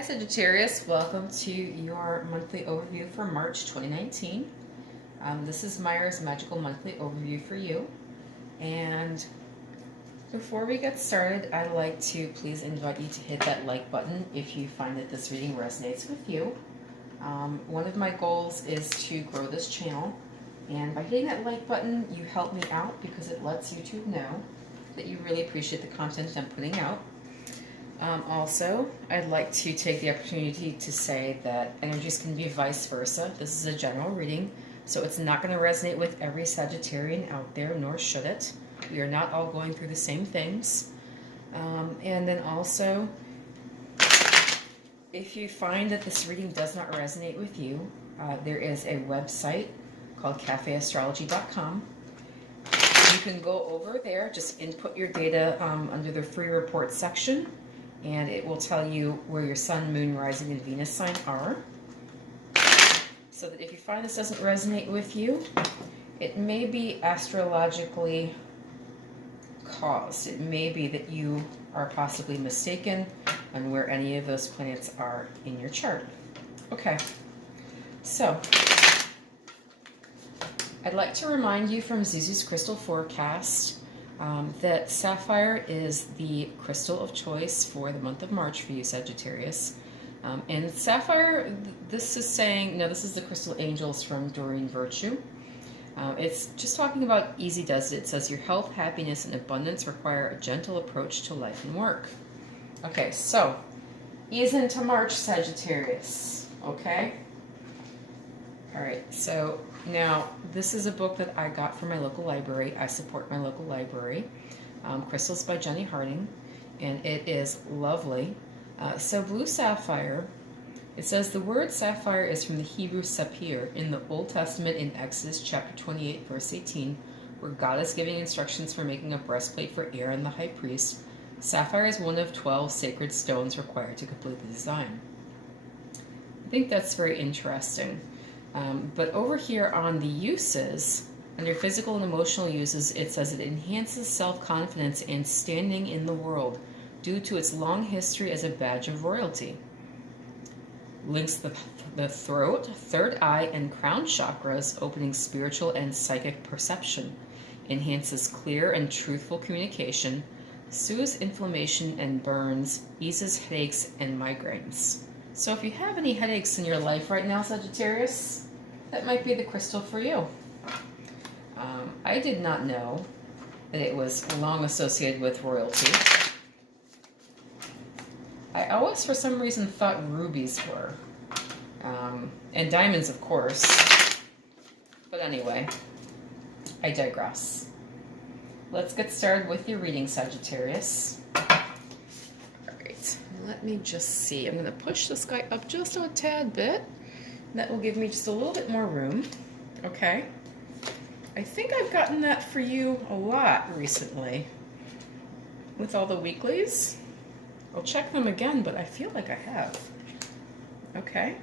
Hi Sagittarius, welcome to your monthly overview for March 2019. This is Myra's Magical Monthly Overview for you. And before we get started, I'd like to please invite you to hit that like button if you find that this reading resonates with you. One of my goals is to grow this channel, and by hitting that like button, you help me out because it lets YouTube know that you really appreciate the content I'm putting out. Also, I'd like to take the opportunity to say that energies can be vice versa. This is a general reading, so it's not going to resonate with every Sagittarian out there, nor should it. We are not all going through the same things. And then also, if you find that this reading does not resonate with you, there is a website called cafeastrology.com. You can go over there, just input your data under the free report section, and it will tell you where your sun, moon, rising, and Venus sign are. So that if you find this doesn't resonate with you, it may be astrologically caused. It may be that you are possibly mistaken on where any of those planets are in your chart. Okay, so I'd like to remind you from Zuzu's crystal forecast that sapphire is the crystal of choice for the month of March for you, Sagittarius. And sapphire, this is saying, no, this is the crystal angels from Doreen Virtue. It's just talking about easy does it. It says your health, happiness, and abundance require a gentle approach to life and work. Okay, so ease into March, Sagittarius. Okay? All right, so now this is a book that I got from my local library. I support my local library. Crystals by Jenny Harding, and it is lovely. So blue sapphire, it says the word sapphire is from the Hebrew sapphire in the Old Testament in Exodus chapter 28 verse 18, where God is giving instructions for making a breastplate for Aaron the high priest. Sapphire is one of 12 sacred stones required to complete the design. I think that's very interesting. But over here on the uses, under physical and emotional uses, it says it enhances self-confidence and standing in the world due to its long history as a badge of royalty. Links the throat, third eye, and crown chakras, opening spiritual and psychic perception. Enhances clear and truthful communication. Soothes inflammation and burns. Eases headaches and migraines. So if you have any headaches in your life right now, Sagittarius, that might be the crystal for you. I did not know that it was long associated with royalty. I always, for some reason, thought rubies were. And diamonds, of course. But anyway, I digress. Let's get started with your reading, Sagittarius. Alright, let me just see. I'm going to push this guy up just a tad bit. That will give me just a little bit more room. Okay. I think I've gotten that for you a lot recently with all the weeklies. I'll check them again, but I feel like I have. Okay.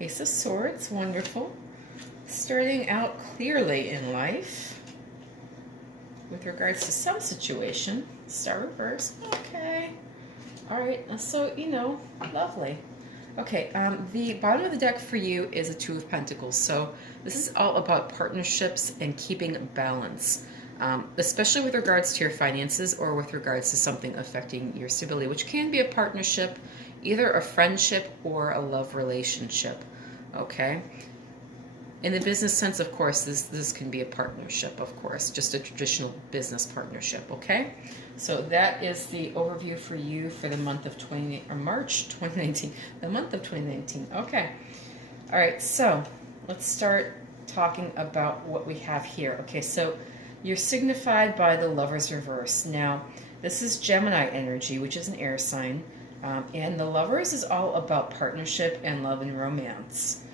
Ace of Swords, wonderful. Starting out clearly in life with regards to some situation. Star reverse, okay. All right, so, lovely. Okay, the bottom of the deck for you is a Two of Pentacles. So this is all about partnerships and keeping balance, especially with regards to your finances or with regards to something affecting your stability, which can be a partnership, either a friendship or a love relationship, okay? In the business sense, of course, this can be a partnership, of course, just a traditional business partnership, okay? So that is the overview for you for the month of March 2019, the month of 2019, okay. All right, so let's start talking about what we have here. Okay, so you're signified by the Lover's reverse. Now, this is Gemini energy, which is an air sign, and the Lovers is all about partnership and love and romance.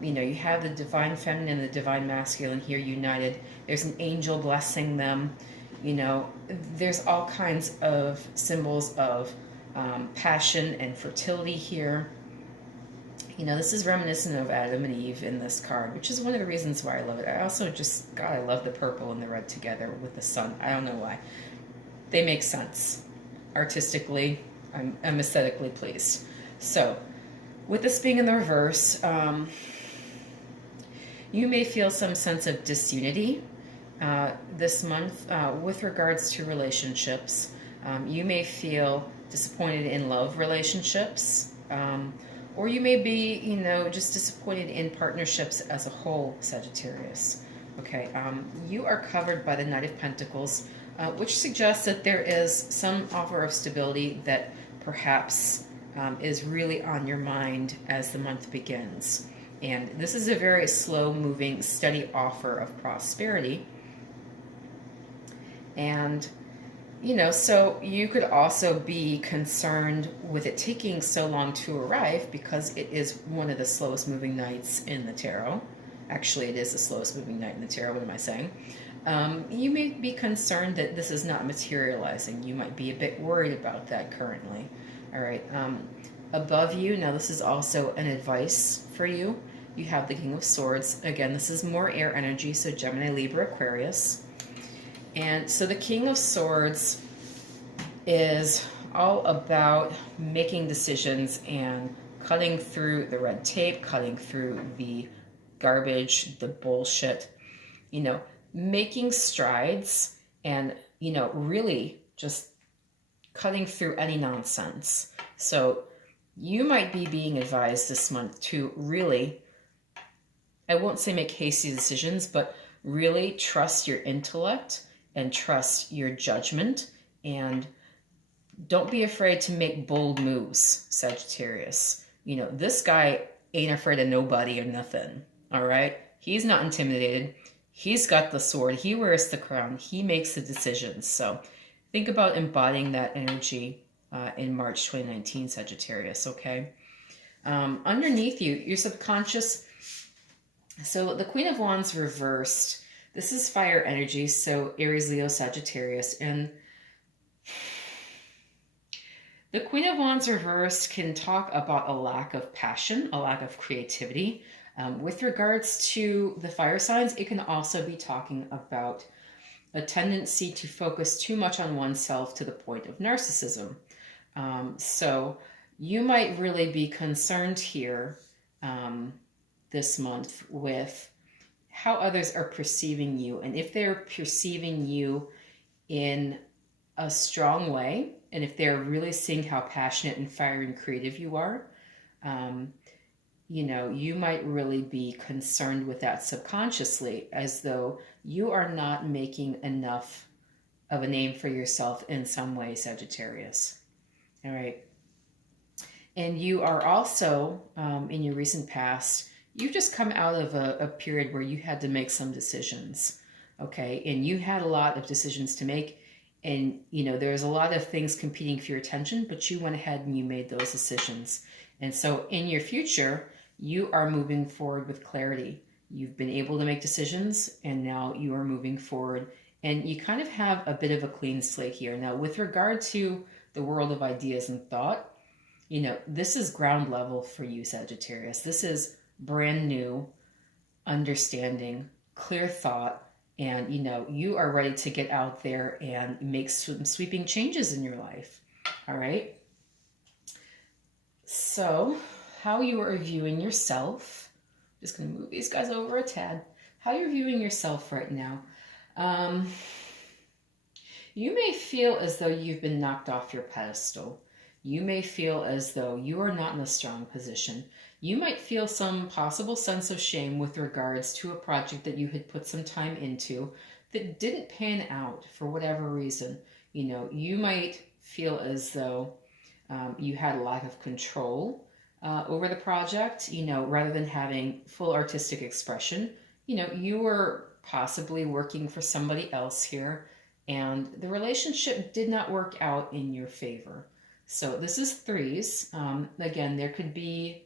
You have the divine feminine and the divine masculine here united. There's an angel blessing them. There's all kinds of symbols of passion and fertility here. You know, this is reminiscent of Adam and Eve in this card, which is one of the reasons why I love it. I also just, God, I love the purple and the red together with the sun. I don't know why. They make sense. Artistically, I'm aesthetically pleased. So, with this being in the reverse, you may feel some sense of disunity this month with regards to relationships. You may feel disappointed in love relationships, or you may be, you know, just disappointed in partnerships as a whole, Sagittarius. Okay, you are covered by the Knight of Pentacles, which suggests that there is some offer of stability that perhaps is really on your mind as the month begins. And this is a very slow-moving, steady offer of prosperity. And, you know, so you could also be concerned with it taking so long to arrive because it is one of the slowest moving nights in the tarot. Actually, it is the slowest moving night in the tarot. What am I saying? You may be concerned that this is not materializing. You might be a bit worried about that currently. All right. Above you, now this is also an advice for you. You have the King of Swords. Again, this is more air energy, so Gemini, Libra, Aquarius. And so the King of Swords is all about making decisions and cutting through the red tape, cutting through the garbage, the bullshit, you know, making strides and, you know, really just cutting through any nonsense. So you might be being advised this month to really, I won't say make hasty decisions, but really trust your intellect and trust your judgment, and don't be afraid to make bold moves, Sagittarius. You know, this guy ain't afraid of nobody or nothing, all right? He's not intimidated. He's got the sword. He wears the crown. He makes the decisions. So think about embodying that energy in March 2019, Sagittarius, okay? Underneath you, your subconscious. So the Queen of Wands reversed. This is fire energy, so Aries, Leo, Sagittarius. And the Queen of Wands reversed can talk about a lack of passion, a lack of creativity. With regards to the fire signs, it can also be talking about a tendency to focus too much on oneself to the point of narcissism. So you might really be concerned here this month with how others are perceiving you, and if they're perceiving you in a strong way, and if they're really seeing how passionate and fiery and creative you are, you know, you might really be concerned with that subconsciously, as though you are not making enough of a name for yourself in some way, Sagittarius. All right. And you are also, in your recent past, you've just come out of a period where you had to make some decisions, okay? And you had a lot of decisions to make, and, you know, there's a lot of things competing for your attention, but you went ahead and you made those decisions. And so in your future, you are moving forward with clarity. You've been able to make decisions, and now you are moving forward. And you kind of have a bit of a clean slate here. Now, with regard to the world of ideas and thought, you know, this is ground level for you, Sagittarius. This is brand new understanding, clear thought, and, you know, you are ready to get out there and make some sweeping changes in your life. All right. So how you are viewing yourself, just going to move these guys over a tad. How you're viewing yourself right now. You may feel as though you've been knocked off your pedestal. You may feel as though you are not in a strong position. You might feel some possible sense of shame with regards to a project that you had put some time into that didn't pan out for whatever reason. You know, you might feel as though you had a lack of control over the project, you know, rather than having full artistic expression. You know, you were possibly working for somebody else here, and the relationship did not work out in your favor. So this is threes. Again, there could be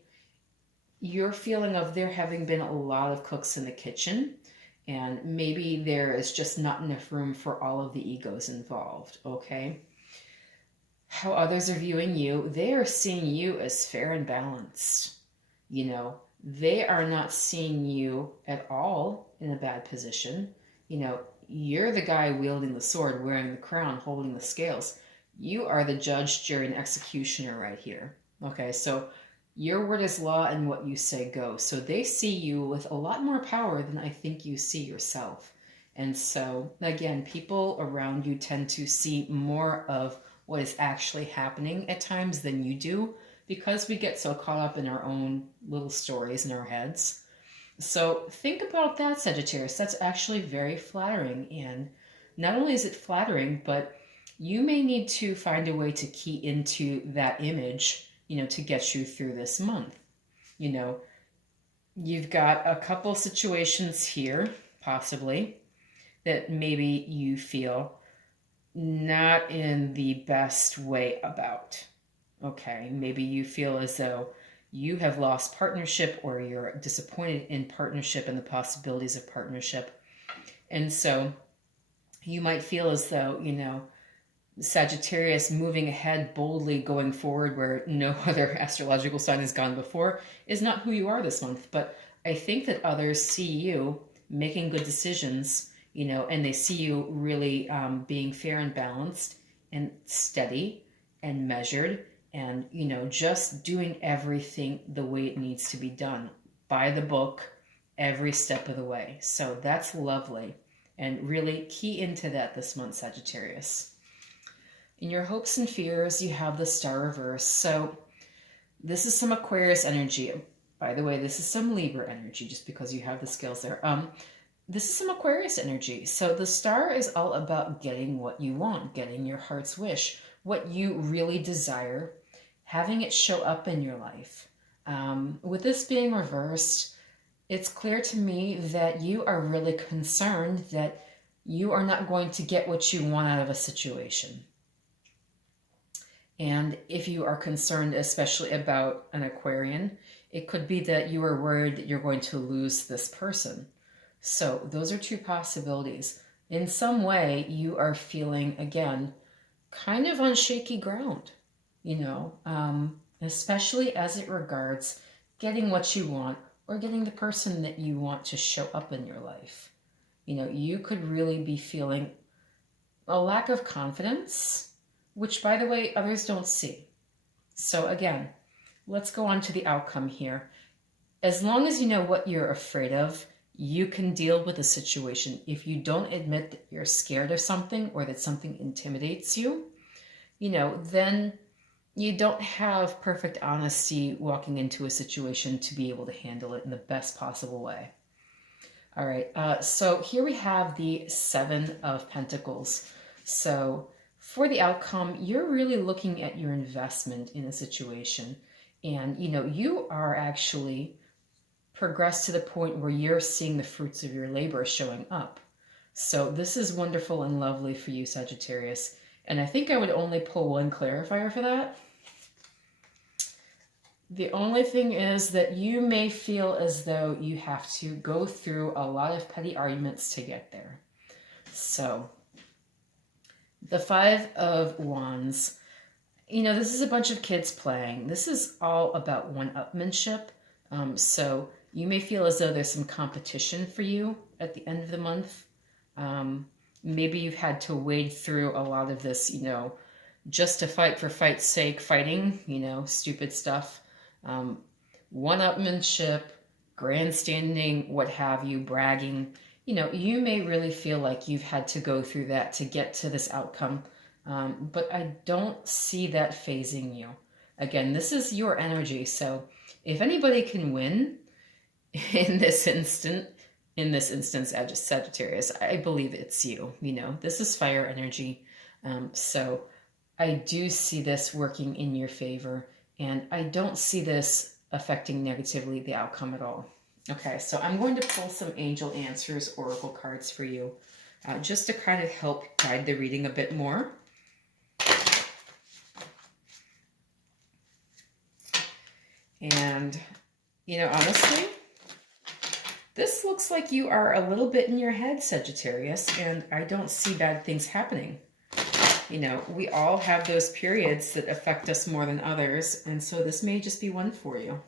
your feeling of there having been a lot of cooks in the kitchen, and maybe there is just not enough room for all of the egos involved, okay? How others are viewing you, they are seeing you as fair and balanced. You know, they are not seeing you at all in a bad position. You know, you're the guy wielding the sword, wearing the crown, holding the scales. You are the judge, jury, and executioner right here. Okay, so your word is law and what you say goes. So they see you with a lot more power than I think you see yourself. And so, again, people around you tend to see more of what is actually happening at times than you do, because we get so caught up in our own little stories in our heads. So think about that, Sagittarius. That's actually very flattering. And not only is it flattering, but you may need to find a way to key into that image, you know, to get you through this month. You know, you've got a couple situations here, possibly, that maybe you feel not in the best way about. Okay, maybe you feel as though you have lost partnership, or you're disappointed in partnership and the possibilities of partnership. And so you might feel as though, you know, Sagittarius moving ahead boldly, going forward where no other astrological sign has gone before, is not who you are this month. But I think that others see you making good decisions, you know, and they see you really being fair and balanced and steady and measured, and, you know, just doing everything the way it needs to be done, by the book, every step of the way. So that's lovely. And really key into that this month, Sagittarius. In your hopes and fears, you have the Star reverse. So this is some Aquarius energy. By the way, this is some Libra energy, just because you have the scales there. This is some Aquarius energy. So the Star is all about getting what you want, getting your heart's wish, what you really desire, having it show up in your life. With this being reversed, it's clear to me that you are really concerned that you are not going to get what you want out of a situation. And if you are concerned especially about an Aquarian, it could be that you are worried that you're going to lose this person. So those are two possibilities. In some way, you are feeling, again, kind of on shaky ground, you know, especially as it regards getting what you want, or getting the person that you want to show up in your life. You know, you could really be feeling a lack of confidence, which, by the way, others don't see. So again, let's go on to the outcome here. As long as you know what you're afraid of, you can deal with the situation. If you don't admit that you're scared of something, or that something intimidates you, you know, then you don't have perfect honesty walking into a situation to be able to handle it in the best possible way. All right, so here we have the Seven of Pentacles. So for the outcome, you're really looking at your investment in a situation. And, you know, you are actually progressed to the point where you're seeing the fruits of your labor showing up. So this is wonderful and lovely for you, Sagittarius. And I think I would only pull one clarifier for that. The only thing is that you may feel as though you have to go through a lot of petty arguments to get there. So the Five of Wands, you know, this is a bunch of kids playing. This is all about one-upmanship. So you may feel as though there's some competition for you at the end of the month. Maybe you've had to wade through a lot of this, you know, just to fight for fight's sake, fighting, you know, stupid stuff. One-upmanship, grandstanding, what have you, bragging. You know, you may really feel like you've had to go through that to get to this outcome. But I don't see that phasing you. Again, this is your energy. So if anybody can win in this instance, Sagittarius, I believe it's you. You know, this is fire energy. So I do see this working in your favor, and I don't see this affecting negatively the outcome at all. Okay, so I'm going to pull some angel answers, oracle cards for you, just to kind of help guide the reading a bit more. And, you know, honestly, this looks like you are a little bit in your head, Sagittarius, and I don't see bad things happening. You know, we all have those periods that affect us more than others, and so this may just be one for you.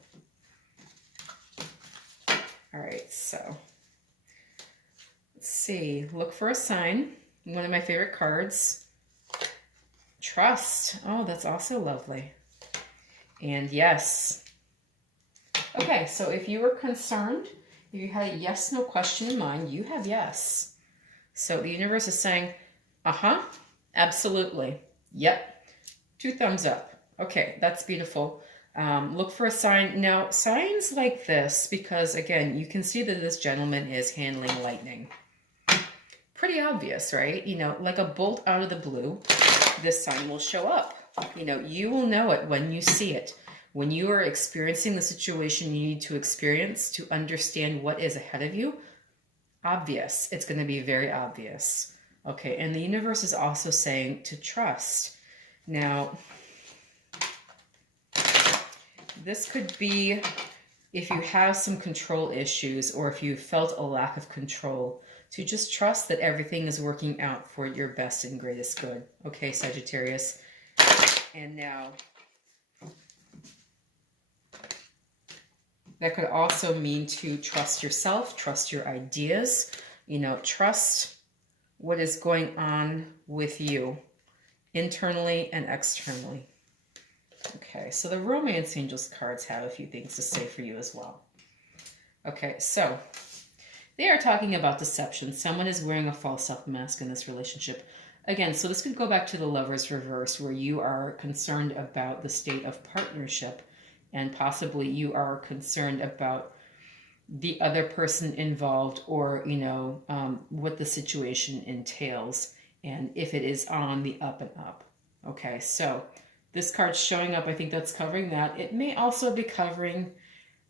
All right, so let's see. Look for a sign. One of my favorite cards. Trust. Oh, that's also lovely. And yes. Okay, so if you were concerned, if you had a yes, no question in mind, you have yes. So the universe is saying, absolutely. Yep. 2 thumbs up. Okay, that's beautiful. Look for a sign. Now, signs like this, because again, you can see that this gentleman is handling lightning. Pretty obvious, right? You know, like a bolt out of the blue, this sign will show up. You know, you will know it when you see it. When you are experiencing the situation you need to experience to understand what is ahead of you, obvious. It's going to be very obvious. Okay, and the universe is also saying to trust. Now, this could be if you have some control issues or if you felt a lack of control, to just trust that everything is working out for your best and greatest good. Okay, Sagittarius. And now, that could also mean to trust yourself, trust your ideas, you know, trust what is going on with you internally and externally. Okay, so the Romance Angels cards have a few things to say for you as well. Okay, so they are talking about deception. Someone is wearing a false self-mask in this relationship. Again, so this could go back to the Lovers reverse, where you are concerned about the state of partnership, and possibly you are concerned about the other person involved, or, you know, what the situation entails, and if it is on the up and up. Okay, so this card's showing up. I think that's covering that. It may also be covering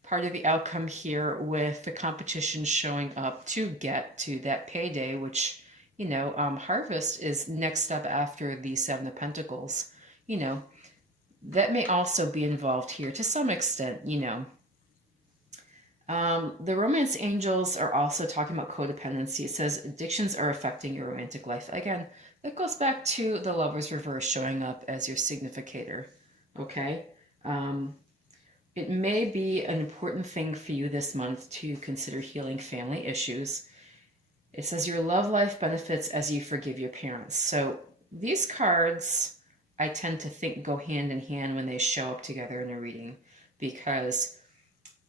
part of the outcome here with the competition showing up to get to that payday, which, you know, harvest is next up after the Seven of Pentacles. You know, that may also be involved here to some extent, you know. The Romance Angels are also talking about codependency. It says addictions are affecting your romantic life. Again, that goes back to the Lovers reverse showing up as your significator. Okay? It may be an important thing for you this month to consider healing family issues. It says your love life benefits as you forgive your parents. So these cards, I tend to think, go hand in hand when they show up together in a reading, because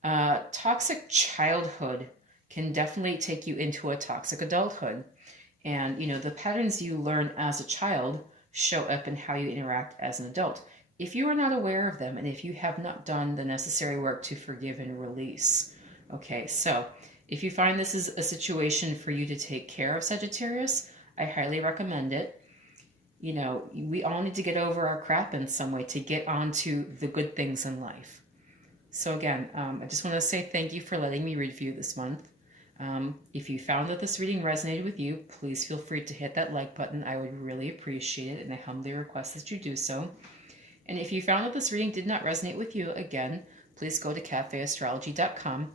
toxic childhood can definitely take you into a toxic adulthood. And, you know, the patterns you learn as a child show up in how you interact as an adult. If you are not aware of them, and if you have not done the necessary work to forgive and release. Okay, so if you find this is a situation for you to take care of, Sagittarius, I highly recommend it. You know, we all need to get over our crap in some way to get onto the good things in life. So again, I just want to say thank you for letting me read for you this month. If you found that this reading resonated with you, please feel free to hit that like button. I would really appreciate it, and I humbly request that you do so. And if you found that this reading did not resonate with you, again, please go to cafeastrology.com,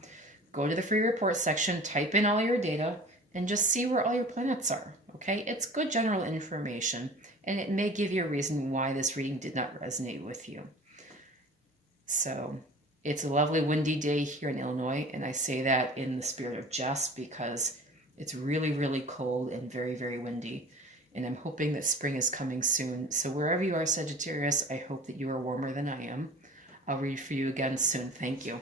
go to the free report section, type in all your data, and just see where all your planets are, okay? It's good general information, and it may give you a reason why this reading did not resonate with you. So, it's a lovely windy day here in Illinois, and I say that in the spirit of jest because it's really, really cold and very, very windy. And I'm hoping that spring is coming soon. So wherever you are, Sagittarius, I hope that you are warmer than I am. I'll read for you again soon. Thank you.